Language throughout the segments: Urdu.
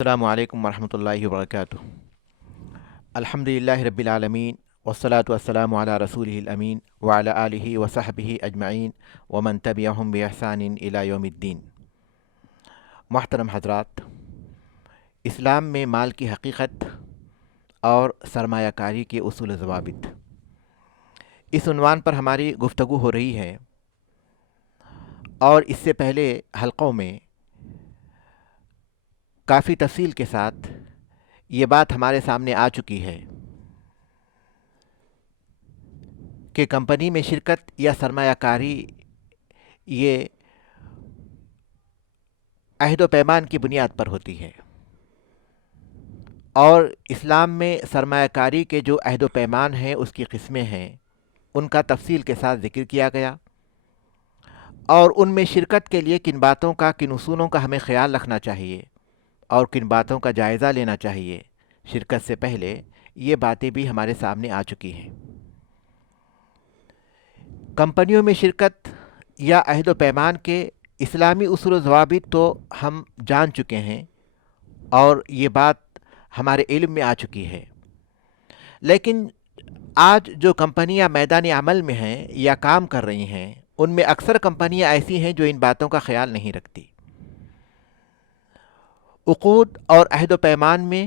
السلام علیکم ورحمۃ اللہ وبرکاتہ۔ الحمدللہ رب العالمین والصلاة والسلام علی رسولہ الامین وعلی آلہ وصحبہ اجمعین ومن تبعہم بإحسان الی یوم الدین۔ محترم حضرات، اسلام میں مال کی حقیقت اور سرمایہ کاری کے اصول و ضوابط، اس عنوان پر ہماری گفتگو ہو رہی ہے، اور اس سے پہلے حلقوں میں کافی تفصیل کے ساتھ یہ بات ہمارے سامنے آ چکی ہے کہ کمپنی میں شرکت یا سرمایہ کاری یہ عہد و پیمان کی بنیاد پر ہوتی ہے، اور اسلام میں سرمایہ کاری کے جو عہد و پیمان ہیں، اس کی قسمیں ہیں، ان کا تفصیل کے ساتھ ذکر کیا گیا، اور ان میں شرکت کے لیے کن باتوں کا، کن اصولوں کا ہمیں خیال رکھنا چاہیے اور کن باتوں کا جائزہ لینا چاہیے شرکت سے پہلے، یہ باتیں بھی ہمارے سامنے آ چکی ہیں۔ کمپنیوں میں شرکت یا عہد و پیمان کے اسلامی اصول و ضوابط تو ہم جان چکے ہیں، اور یہ بات ہمارے علم میں آ چکی ہے، لیکن آج جو کمپنیاں میدان عمل میں ہیں یا کام کر رہی ہیں، ان میں اکثر کمپنیاں ایسی ہیں جو ان باتوں کا خیال نہیں رکھتی۔ عقود اور عہد و پیمان میں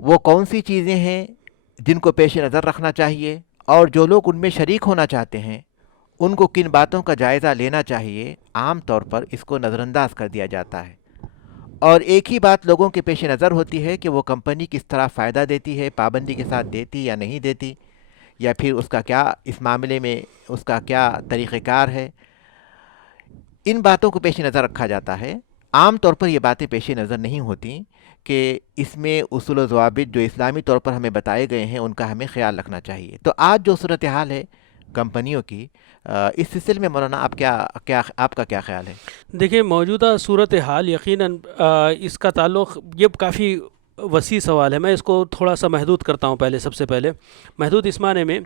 وہ کون سی چیزیں ہیں جن کو پیش نظر رکھنا چاہیے، اور جو لوگ ان میں شریک ہونا چاہتے ہیں ان کو کن باتوں کا جائزہ لینا چاہیے، عام طور پر اس کو نظر انداز کر دیا جاتا ہے، اور ایک ہی بات لوگوں کے پیش نظر ہوتی ہے کہ وہ کمپنی کس طرح فائدہ دیتی ہے، پابندی کے ساتھ دیتی یا نہیں دیتی، یا پھر اس کا کیا، اس معاملے میں اس کا کیا طریقہ کار ہے۔ ان باتوں کو پیش نظر رکھا جاتا ہے۔ عام طور پر یہ باتیں پیش نظر نہیں ہوتی کہ اس میں اصول و ضوابط جو اسلامی طور پر ہمیں بتائے گئے ہیں ان کا ہمیں خیال رکھنا چاہیے۔ تو آج جو صورتحال ہے کمپنیوں کی، اس سلسلے میں مولانا آپ کا کیا خیال ہے؟ دیکھیں، موجودہ صورتحال یقیناً اس کا تعلق، یہ کافی وسیع سوال ہے، میں اس کو تھوڑا سا محدود کرتا ہوں۔ سب سے پہلے محدود اس معنی میں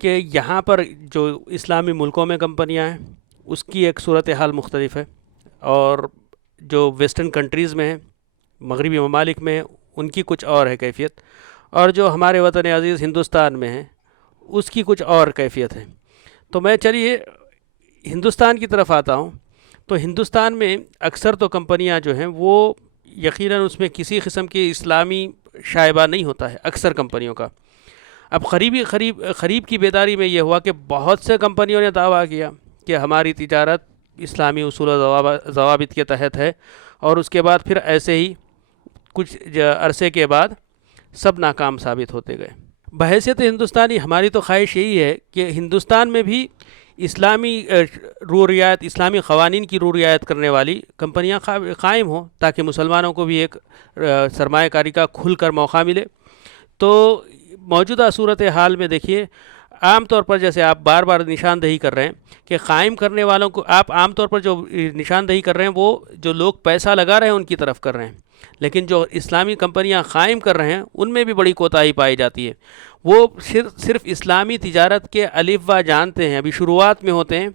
کہ یہاں پر جو اسلامی ملکوں میں کمپنیاں ہیں اس کی ایک صورتحال مختلف ہے، اور جو ویسٹرن کنٹریز میں ہیں، مغربی ممالک میں ہیں، ان کی کچھ اور ہے کیفیت، اور جو ہمارے وطن عزیز ہندوستان میں ہیں اس کی کچھ اور کیفیت ہے۔ تو میں چلیے ہندوستان کی طرف آتا ہوں۔ تو ہندوستان میں اکثر تو کمپنیاں جو ہیں وہ یقیناً اس میں کسی قسم کی اسلامی شائبہ نہیں ہوتا ہے اکثر کمپنیوں کا۔ اب قریب کی بیداری میں یہ ہوا کہ بہت سے کمپنیوں نے دعویٰ کیا کہ ہماری تجارت اسلامی اصول و ضوابط کے تحت ہے، اور اس کے بعد پھر ایسے ہی کچھ عرصے کے بعد سب ناکام ثابت ہوتے گئے۔ بحیثیت ہندوستانی ہماری تو خواہش یہی ہے کہ ہندوستان میں بھی اسلامی رعایت، اسلامی قوانین کی رعایت کرنے والی کمپنیاں قائم ہوں، تاکہ مسلمانوں کو بھی ایک سرمایہ کاری کا کھل کر موقع ملے۔ تو موجودہ صورتحال میں دیکھیے، عام طور پر جیسے آپ بار بار نشاندہی کر رہے ہیں کہ قائم کرنے والوں کو، آپ عام طور پر جو نشاندہی کر رہے ہیں وہ جو لوگ پیسہ لگا رہے ہیں ان کی طرف کر رہے ہیں، لیکن جو اسلامی کمپنیاں قائم کر رہے ہیں ان میں بھی بڑی کوتاہی پائی جاتی ہے۔ وہ صرف اسلامی تجارت کے الف با جانتے ہیں، ابھی شروعات میں ہوتے ہیں،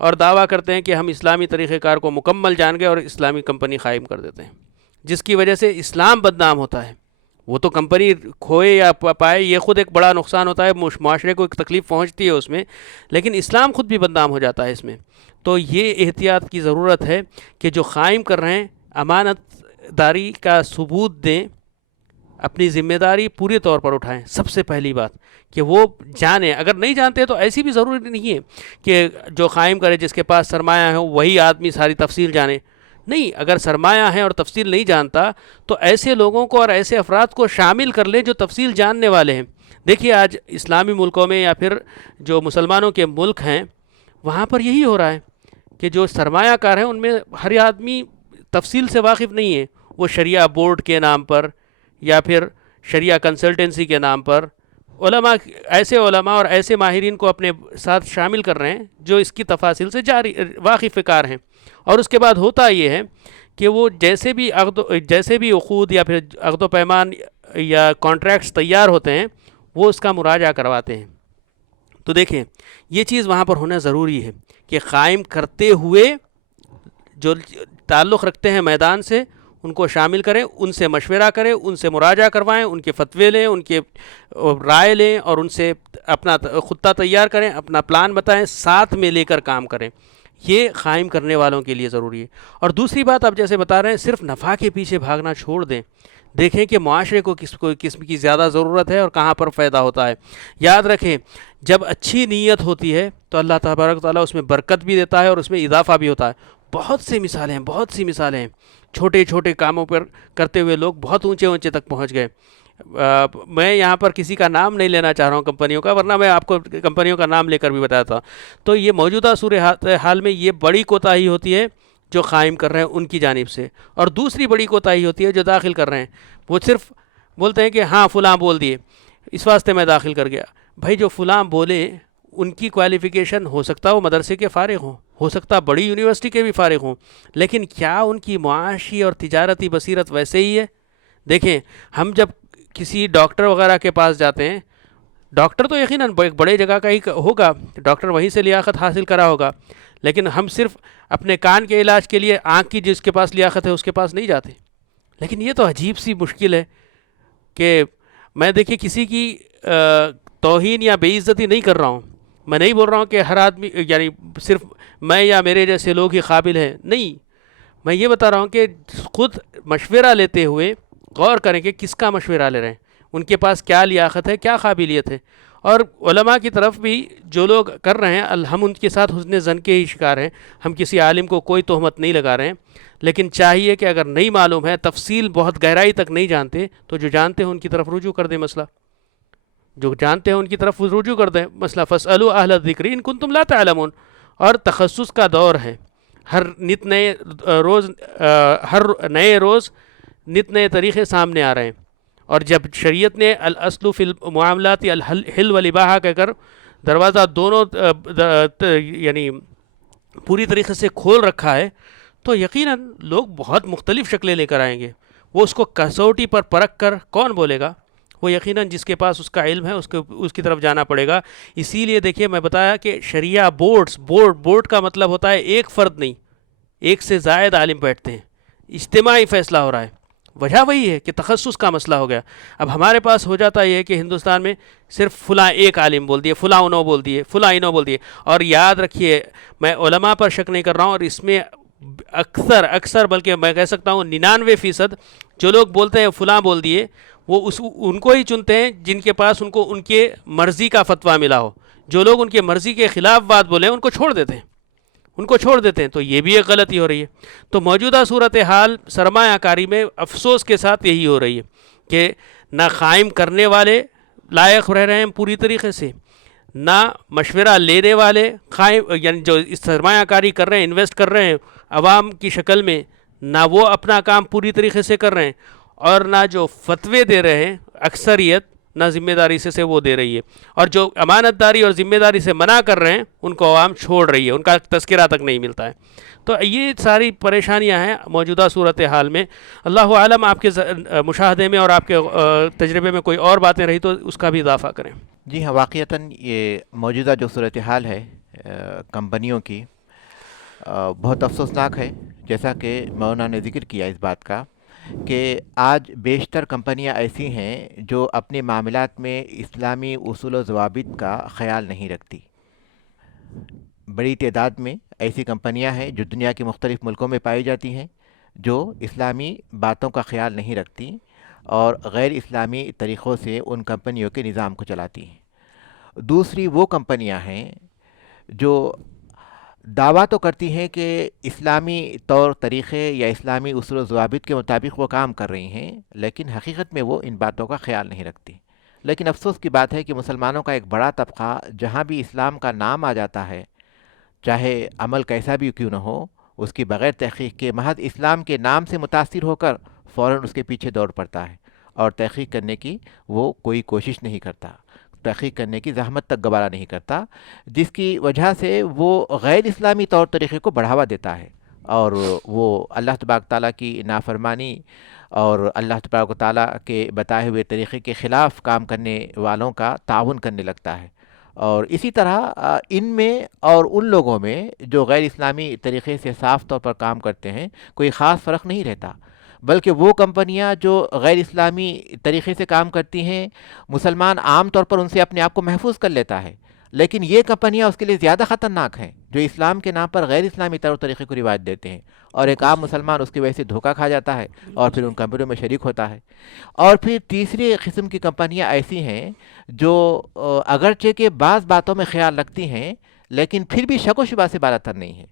اور دعویٰ کرتے ہیں کہ ہم اسلامی طریقہ کار کو مکمل جان گئے، اور اسلامی کمپنی قائم کر دیتے ہیں، جس کی وجہ سے اسلام بدنام ہوتا ہے۔ وہ تو کمپنی کھوئے یا پائے، یہ خود ایک بڑا نقصان ہوتا ہے، معاشرے کو ایک تکلیف پہنچتی ہے اس میں، لیکن اسلام خود بھی بدنام ہو جاتا ہے اس میں۔ تو یہ احتیاط کی ضرورت ہے کہ جو قائم کر رہے ہیں امانت داری کا ثبوت دیں، اپنی ذمہ داری پورے طور پر اٹھائیں۔ سب سے پہلی بات کہ وہ جانیں، اگر نہیں جانتے تو ایسی بھی ضروری نہیں ہے کہ جو قائم کرے جس کے پاس سرمایہ ہے وہی آدمی ساری تفصیل جانے، نہیں، اگر سرمایہ ہے اور تفصیل نہیں جانتا تو ایسے لوگوں کو اور ایسے افراد کو شامل کر لیں جو تفصیل جاننے والے ہیں۔ دیکھیے آج اسلامی ملکوں میں یا پھر جو مسلمانوں کے ملک ہیں وہاں پر یہی ہو رہا ہے کہ جو سرمایہ کار ہیں ان میں ہر آدمی تفصیل سے واقف نہیں ہے، وہ شریعہ بورڈ کے نام پر یا پھر شریعہ کنسلٹنسی کے نام پر ایسے علماء اور ایسے ماہرین کو اپنے ساتھ شامل کر رہے ہیں جو اس کی تفاصیل سے واقف کار ہیں، اور اس کے بعد ہوتا یہ ہے کہ وہ جیسے بھی عقود یا پھر عقد و پیمان یا کانٹریکٹس تیار ہوتے ہیں وہ اس کا مراجعہ کرواتے ہیں۔ تو دیکھیں، یہ چیز وہاں پر ہونا ضروری ہے کہ قائم کرتے ہوئے جو تعلق رکھتے ہیں میدان سے ان کو شامل کریں، ان سے مشورہ کریں، ان سے مراجعہ کروائیں، ان کے فتوے لیں، ان کے رائے لیں، اور ان سے اپنا خطہ تیار کریں، اپنا پلان بتائیں، ساتھ میں لے کر کام کریں. یہ قائم کرنے والوں کے لیے ضروری ہے. اور دوسری بات، آپ جیسے بتا رہے ہیں، صرف نفع کے پیچھے بھاگنا چھوڑ دیں. دیکھیں کہ معاشرے کو کس قسم کی زیادہ ضرورت ہے اور کہاں پر فائدہ ہوتا ہے. یاد رکھیں، جب اچھی نیت ہوتی ہے تو اللہ تبارک و تعالیٰ اس میں برکت بھی دیتا ہے اور اس میں اضافہ بھی ہوتا ہے. بہت سی مثالیں ہیں، بہت سی مثالیں ہیں. چھوٹے چھوٹے کاموں پر کرتے ہوئے لوگ بہت اونچے اونچے تک پہنچ گئے. میں یہاں پر کسی کا نام نہیں لینا چاہ رہا ہوں کمپنیوں کا، ورنہ میں آپ کو کمپنیوں کا نام لے کر بھی بتایا تھا. تو یہ موجودہ صورتحال میں یہ بڑی کوتاہی ہوتی ہے جو قائم کر رہے ہیں ان کی جانب سے. اور دوسری بڑی کوتاہی ہوتی ہے جو داخل کر رہے ہیں. وہ صرف بولتے ہیں کہ ہاں فلاں بول دیے، اس واسطے میں داخل کر گیا. بھائی جو فلاں بولے ان کی کوالیفیکیشن ہو سکتا وہ مدرسے کے فارغ ہوں، ہو سکتا بڑی یونیورسٹی کے بھی فارغ ہوں، لیکن کیا ان کی معاشی اور تجارتی بصیرت ویسے ہی ہے؟ دیکھیں، ہم جب کسی ڈاکٹر وغیرہ کے پاس جاتے ہیں، ڈاکٹر تو یقیناً ایک بڑے جگہ کا ہی ہوگا، ڈاکٹر وہیں سے لیاقت حاصل کرا ہوگا، لیکن ہم صرف اپنے کان کے علاج کے لیے آنکھ کی جس کے پاس لیاقت ہے اس کے پاس نہیں جاتے. لیکن یہ تو عجیب سی مشکل ہے کہ میں دیکھیے کسی کی توہین یا بے عزتی نہیں کر رہا ہوں. میں نہیں بول رہا ہوں کہ ہر آدمی یعنی صرف میں یا میرے جیسے لوگ ہی قابل ہیں، نہیں. میں یہ بتا رہا ہوں کہ خود مشورہ لیتے ہوئے غور کریں کہ کس کا مشورہ لے رہے ہیں، ان کے پاس کیا لیاقت ہے، کیا قابلیت ہے. اور علماء کی طرف بھی جو لوگ کر رہے ہیں، ہم ان کے ساتھ حسن ظن کے ہی شکار ہیں. ہم کسی عالم کو کوئی تہمت نہیں لگا رہے ہیں، لیکن چاہیے کہ اگر نہیں معلوم ہے، تفصیل بہت گہرائی تک نہیں جانتے، تو جو جانتے ہیں ان کی طرف رجوع کر دیں مسئلہ. جو جانتے ہیں ان کی طرف رجوع کر دیں مسئلہ. فاسألوا اہل الذکر ان کنتم لا تعلمون. اور تخصص کا دور ہے. ہر نت نئے روز ہر نئے روز نت نئے طریقے سامنے آ رہے ہیں. اور جب شریعت نے الاصل فی المعاملات الحل والاباحہ کہہ کر دروازہ دونوں یعنی پوری طریقے سے کھول رکھا ہے، تو یقیناً لوگ بہت مختلف شکلیں لے کر آئیں گے. وہ اس کو کسوٹی پر پرکھ کر کون بولے گا؟ وہ یقیناً جس کے پاس اس کا علم ہے اس کی طرف جانا پڑے گا. اسی لیے دیکھیے میں بتایا کہ شریعہ بورڈ کا مطلب ہوتا ہے ایک فرد نہیں، ایک سے زائد عالم بیٹھتے ہیں، اجتماعی فیصلہ ہو رہا ہے. وجہ وہی ہے کہ تخصص کا مسئلہ ہو گیا. اب ہمارے پاس ہو جاتا یہ کہ ہندوستان میں صرف فلاں ایک عالم بول دیے، فلاں انہوں بول دیے، فلاں انہوں بول دیے. اور یاد رکھیے، میں علماء پر شک نہیں کر رہا ہوں، اور اس میں اکثر بلکہ میں کہہ سکتا ہوں 99% جو لوگ بولتے ہیں فلاں بول دیے، وہ ان کو ہی چنتے ہیں جن کے پاس ان کو ان کے مرضی کا فتویٰ ملا ہو. جو لوگ ان کے مرضی کے خلاف بات بولیں ان کو چھوڑ دیتے ہیں. تو یہ بھی ایک غلطی ہو رہی ہے. تو موجودہ صورتحال سرمایہ کاری میں افسوس کے ساتھ یہی ہو رہی ہے کہ نہ قائم کرنے والے لائق رہ رہے ہیں پوری طریقے سے، نہ مشورہ لینے والے قائم یعنی جو اس سرمایہ کاری کر رہے ہیں، انویسٹ کر رہے ہیں عوام کی شکل میں، نہ وہ اپنا کام پوری طریقے سے کر رہے ہیں، اور نہ جو فتوے دے رہے ہیں اکثریت نہ ذمہ داری سے وہ دے رہی ہے. اور جو امانت داری اور ذمہ داری سے منع کر رہے ہیں ان کو عوام چھوڑ رہی ہے، ان کا تذکرہ تک نہیں ملتا ہے. تو یہ ساری پریشانیاں ہیں موجودہ صورتحال میں. اللہ عالم آپ کے مشاہدے میں اور آپ کے تجربے میں کوئی اور باتیں رہی تو اس کا بھی اضافہ کریں. جی ہاں، واقعتاً یہ موجودہ جو صورتحال ہے کمپنیوں کی بہت افسوسناک ہے. جیسا کہ مولانا نے ذکر کیا اس بات کا کہ آج بیشتر کمپنیاں ایسی ہیں جو اپنے معاملات میں اسلامی اصول و ضوابط کا خیال نہیں رکھتی. بڑی تعداد میں ایسی کمپنیاں ہیں جو دنیا کے مختلف ملکوں میں پائی جاتی ہیں جو اسلامی باتوں کا خیال نہیں رکھتی اور غیر اسلامی طریقوں سے ان کمپنیوں کے نظام کو چلاتی ہیں. دوسری وہ کمپنیاں ہیں جو دعویٰ تو کرتی ہیں کہ اسلامی طور طریقے یا اسلامی اصول و ضوابط کے مطابق وہ کام کر رہی ہیں، لیکن حقیقت میں وہ ان باتوں کا خیال نہیں رکھتی. لیکن افسوس کی بات ہے کہ مسلمانوں کا ایک بڑا طبقہ جہاں بھی اسلام کا نام آ جاتا ہے، چاہے عمل کیسا بھی کیوں نہ ہو، اس کی بغیر تحقیق کے محض اسلام کے نام سے متاثر ہو کر فوراً اس کے پیچھے دوڑ پڑتا ہے اور تحقیق کرنے کی وہ کوئی کوشش نہیں کرتا، تحقیق کرنے کی زحمت تک گوارا نہیں کرتا، جس کی وجہ سے وہ غیر اسلامی طور طریقے کو بڑھاوا دیتا ہے اور وہ اللہ تبارک تعالیٰ کی نافرمانی اور اللہ تبارک تعالیٰ کے بتائے ہوئے طریقے کے خلاف کام کرنے والوں کا تعاون کرنے لگتا ہے. اور اسی طرح ان میں اور ان لوگوں میں جو غیر اسلامی طریقے سے صاف طور پر کام کرتے ہیں کوئی خاص فرق نہیں رہتا. بلکہ وہ کمپنیاں جو غیر اسلامی طریقے سے کام کرتی ہیں، مسلمان عام طور پر ان سے اپنے آپ کو محفوظ کر لیتا ہے، لیکن یہ کمپنیاں اس کے لیے زیادہ خطرناک ہیں جو اسلام کے نام پر غیر اسلامی طور طریقے کو رواج دیتے ہیں، اور ایک بالکل عام صحیح، مسلمان اس کی وجہ سے دھوکہ کھا جاتا ہے اور بالکل پھر ان صحیح، کمپنیوں میں شریک ہوتا ہے۔ اور پھر تیسری قسم کی کمپنیاں ایسی ہیں جو اگرچہ کہ بعض باتوں میں خیال رکھتی ہیں لیکن پھر بھی شک و شبہ سے بالاتر نہیں ہیں،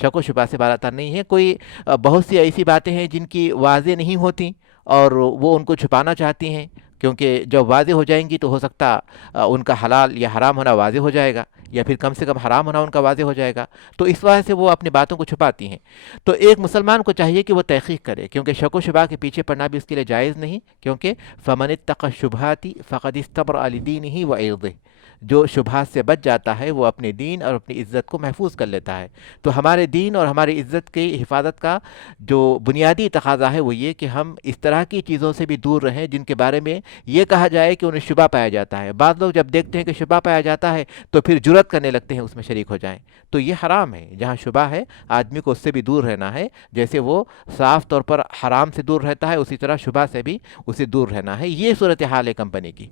شک و شبہ سے بالاتر نہیں ہے۔ کوئی بہت سی ایسی باتیں ہیں جن کی واضح نہیں ہوتی اور وہ ان کو چھپانا چاہتی ہیں، کیونکہ جب واضح ہو جائیں گی تو ہو سکتا ان کا حلال یا حرام ہونا واضح ہو جائے گا، یا پھر کم سے کم حرام ہونا ان کا واضح ہو جائے گا، تو اس وجہ سے وہ اپنی باتوں کو چھپاتی ہیں۔ تو ایک مسلمان کو چاہیے کہ وہ تحقیق کرے، کیونکہ شک و شبہ کے پیچھے پڑنا بھی اس کے لیے جائز نہیں، کیونکہ فمن اتقى الشبہات فقد استبرأ لدینہ وعرضہ، جو شبہات سے بچ جاتا ہے وہ اپنے دین اور اپنی عزت کو محفوظ کر لیتا ہے۔ تو ہمارے دین اور ہماری عزت کی حفاظت کا جو بنیادی تقاضا ہے وہ یہ کہ ہم اس طرح کی چیزوں سے بھی دور رہیں جن کے بارے میں یہ کہا جائے کہ انہیں شبہ پایا جاتا ہے۔ بعض لوگ جب دیکھتے ہیں کہ شبہ پایا جاتا ہے تو پھر جرأت کرنے لگتے ہیں اس میں شریک ہو جائیں، تو یہ حرام ہے۔ جہاں شبہ ہے آدمی کو اس سے بھی دور رہنا ہے، جیسے وہ صاف طور پر حرام سے دور رہتا ہے اسی طرح شبہ سے بھی اسے دور رہنا ہے۔ یہ صورتحال ہے کمپنی کی،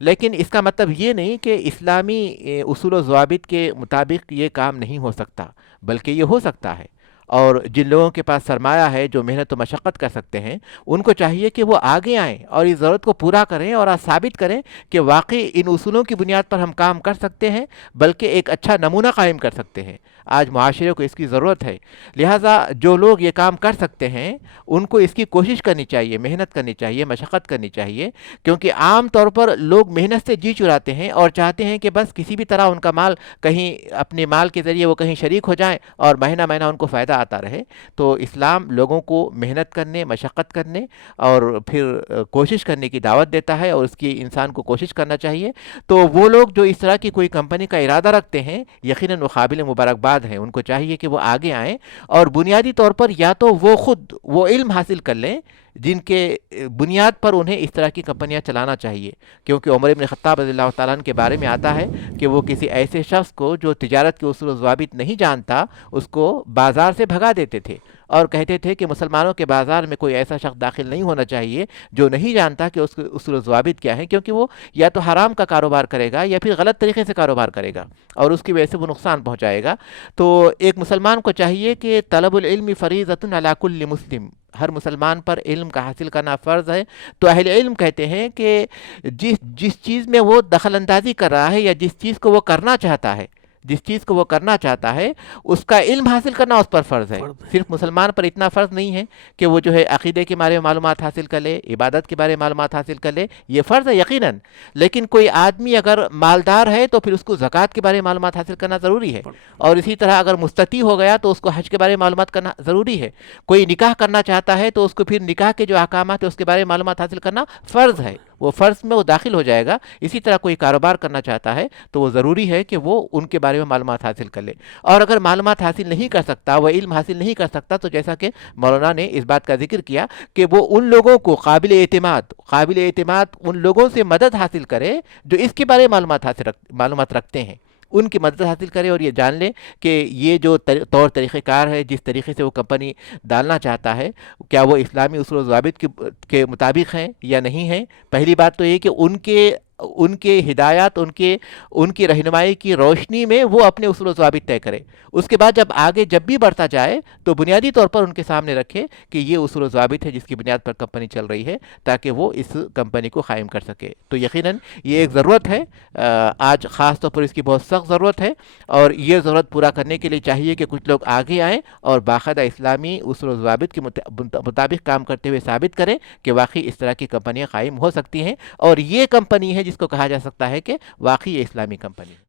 لیکن اس کا مطلب یہ نہیں کہ اسلامی اصول و ضوابط کے مطابق یہ کام نہیں ہو سکتا، بلکہ یہ ہو سکتا ہے۔ اور جن لوگوں کے پاس سرمایہ ہے، جو محنت و مشقت کر سکتے ہیں، ان کو چاہیے کہ وہ آگے آئیں اور اس ضرورت کو پورا کریں اور ثابت کریں کہ واقعی ان اصولوں کی بنیاد پر ہم کام کر سکتے ہیں، بلکہ ایک اچھا نمونہ قائم کر سکتے ہیں۔ آج معاشرے کو اس کی ضرورت ہے، لہٰذا جو لوگ یہ کام کر سکتے ہیں ان کو اس کی کوشش کرنی چاہیے، محنت کرنی چاہیے، مشقت کرنی چاہیے، کیونکہ عام طور پر لوگ محنت سے جی چراتے ہیں اور چاہتے ہیں کہ بس کسی بھی طرح ان کا مال کہیں، اپنے مال کے ذریعے وہ کہیں شریک ہو جائیں اور مہینہ مہینہ ان کو فائدہ آتا رہے۔ تو اسلام لوگوں کو محنت کرنے، مشقت کرنے اور پھر کوشش کرنے کی دعوت دیتا ہے، اور اس کی انسان کو کوشش کرنا چاہیے۔ تو وہ لوگ جو اس طرح کی کوئی کمپنی کا ارادہ رکھتے ہیں یقیناً وہ قابل مبارکباد ہیں، ان کو چاہیے کہ وہ آگے آئیں اور بنیادی طور پر یا تو وہ خود وہ علم حاصل کر لیں جن کے بنیاد پر انہیں اس طرح کی کمپنیاں چلانا چاہیے، کیونکہ عمر بن خطاب رضی اللہ تعالیٰ عنہ کے بارے میں آتا ہے کہ وہ کسی ایسے شخص کو جو تجارت کے اصول و ضوابط نہیں جانتا اس کو بازار سے بھگا دیتے تھے اور کہتے تھے کہ مسلمانوں کے بازار میں کوئی ایسا شخص داخل نہیں ہونا چاہیے جو نہیں جانتا کہ اس کے اصول و ضوابط کیا ہیں، کیونکہ وہ یا تو حرام کا کاروبار کرے گا یا پھر غلط طریقے سے کاروبار کرے گا اور اس کی وجہ سے وہ نقصان پہنچائے گا۔ تو ایک مسلمان کو چاہیے کہ طلب العلم فریضۃ علی کل مسلم، ہر مسلمان پر علم کا حاصل کرنا فرض ہے۔ تو اہل علم کہتے ہیں کہ جس چیز میں وہ دخل اندازی کر رہا ہے یا جس چیز کو وہ کرنا چاہتا ہے، جس چیز کو وہ کرنا چاہتا ہے اس کا علم حاصل کرنا اس پر فرض ہے۔ فرض ہے، صرف مسلمان پر اتنا فرض نہیں ہے کہ وہ جو ہے عقیدے کے بارے میں معلومات حاصل کر لے، عبادت کے بارے میں معلومات حاصل کر لے، یہ فرض ہے یقیناً، لیکن کوئی آدمی اگر مالدار ہے تو پھر اس کو زکوٰۃ کے بارے میں معلومات حاصل کرنا ضروری ہے، اور اسی طرح اگر مستطیع ہو گیا تو اس کو حج کے بارے میں معلومات کرنا ضروری ہے۔ کوئی نکاح کرنا چاہتا ہے تو اس کو پھر نکاح کے جو احکامات ہیں اس کے بارے میں معلومات حاصل کرنا فرض ہے، وہ فرض میں وہ داخل ہو جائے گا۔ اسی طرح کوئی کاروبار کرنا چاہتا ہے تو وہ ضروری ہے کہ وہ ان کے بارے میں معلومات حاصل کر لے، اور اگر معلومات حاصل نہیں کر سکتا، وہ علم حاصل نہیں کر سکتا، تو جیسا کہ مولانا نے اس بات کا ذکر کیا کہ وہ ان لوگوں کو قابل اعتماد ان لوگوں سے مدد حاصل کرے جو اس کے بارے میں معلومات رکھتے ہیں، ان کی مدد حاصل کرے اور یہ جان لے کہ یہ جو طور طریقہ کار ہے، جس طریقے سے وہ کمپنی ڈالنا چاہتا ہے، کیا وہ اسلامی اصول و ضوابط کے مطابق ہیں یا نہیں ہیں۔ پہلی بات تو یہ کہ ان کے ہدایات، ان کی رہنمائی کی روشنی میں وہ اپنے اصول و ضوابط طے کرے۔ اس کے بعد جب آگے جب بھی بڑھتا جائے تو بنیادی طور پر ان کے سامنے رکھے کہ یہ اصول و ضوابط ہے جس کی بنیاد پر کمپنی چل رہی ہے، تاکہ وہ اس کمپنی کو قائم کر سکے۔ تو یقیناً یہ ایک ضرورت ہے، آج خاص طور پر اس کی بہت سخت ضرورت ہے، اور یہ ضرورت پورا کرنے کے لیے چاہیے کہ کچھ لوگ آگے آئیں اور باقاعدہ اسلامی اصول و ضوابط کے مطابق کام کرتے ہوئے ثابت کریں کہ واقعی اس طرح کی کمپنیاں قائم ہو سکتی ہیں، اور یہ کمپنی ہے جس کو کہا جا سکتا ہے کہ واقعی یہ اسلامی کمپنی ہے۔